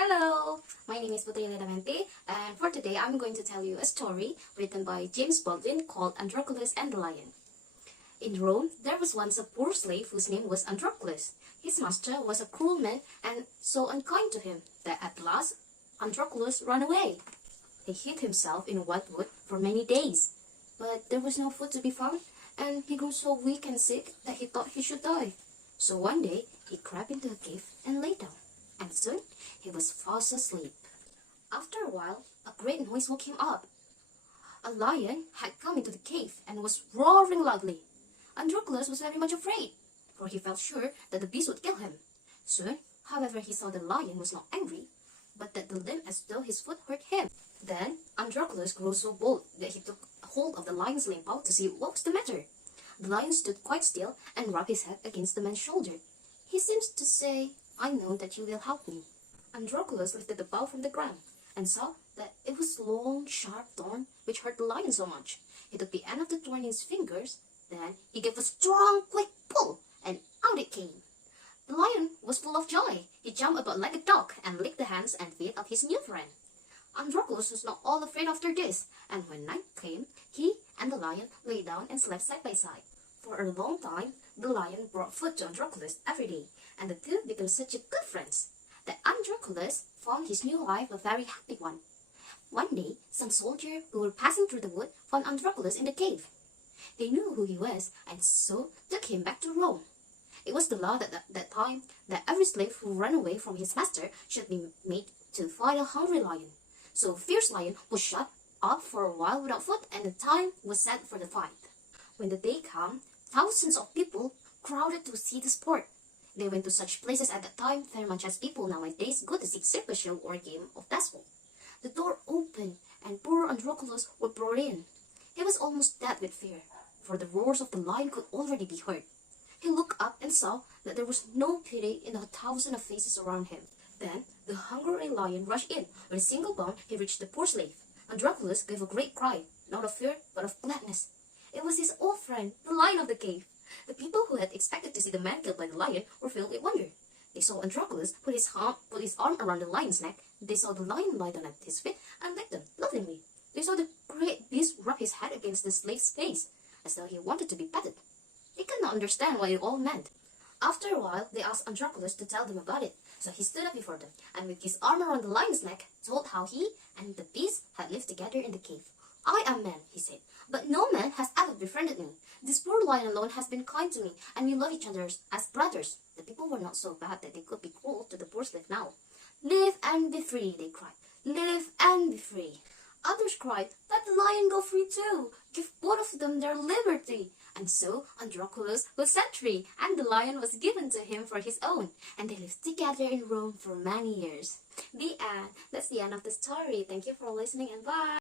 Hello, my name is and for today I'm going to tell you a story written by James Baldwin called Androclus and the Lion. In Rome, there was once a poor slave whose name was Androclus. His master was a cruel man and so unkind to him that at last Androclus ran away. He hid himself in a wildwood for many days, but there was no food to be found, and he grew so weak and sick that he thought he should die. So one day he crept into a cave and lay down, and soon he was fast asleep. After a while, a great noise woke him up. A lion had come into the cave and was roaring loudly. Androclus was very much afraid, for he felt sure that the beast would kill him. Soon, however, he saw the lion was not angry, but that the limb as though his foot hurt him. Then Androclus grew so bold that he took hold of the lion's limb out to see what was the matter. The lion stood quite still and rubbed his head against the man's shoulder. He seemed to say, "I know that you will help me." Androclus lifted the bow from the ground and saw that it was long, sharp thorn which hurt the lion so much. He took the end of the thorn in his fingers, then he gave a strong, quick pull, and out it came. The lion was full of joy. He jumped about like a dog and licked the hands and feet of his new friend. Androclus was not all afraid after this, and when night came, he and the lion lay down and slept side by side. For a long time, the lion brought food to Androclus every day, and the two became such a good friends that Androclus found his new life a very happy one. One day, some soldiers who were passing through the wood found Androclus in the cave. They knew who he was, and so took him back to Rome. It was the law at that time that every slave who ran away from his master should be made to fight a hungry lion. So fierce lion was shut up for a while without food, and the time was set for the fight. When the day came, thousands of people crowded to see the sport. They went to such places at that time very much as people nowadays go to see circus show or a game of baseball. The door opened, and poor Androclus was brought in. He was almost dead with fear, for the roars of the lion could already be heard. He looked up and saw that there was no pity in the thousands of faces around him. Then the hungry lion rushed in. With a single bound, he reached the poor slave. Androclus gave a great cry, not of fear, but of gladness. It was his old friend, the lion of the cave. The people who had expected to see the man killed by the lion were filled with wonder. They saw Androclus put his arm around the lion's neck. They saw the lion lie down at his feet and licked them lovingly. They saw the great beast rub his head against the slave's face, as though he wanted to be petted. They could not understand what it all meant. After a while, they asked Androclus to tell them about it. So he stood up before them, and with his arm around the lion's neck, told how he and the beast had lived together in the cave. "I am man," he said, "but no man has ever befriended me. This poor lion alone has been kind to me, and we love each other as brothers." The people were not so bad that they could be cruel to the poor slave now. "Live and be free," they cried. "Live and be free." Others cried, "Let the lion go free too. Give both of them their liberty." And so Androclus was set free, and the lion was given to him for his own, and they lived together in Rome for many years. The end. That's the end of the story. Thank you for listening, and bye.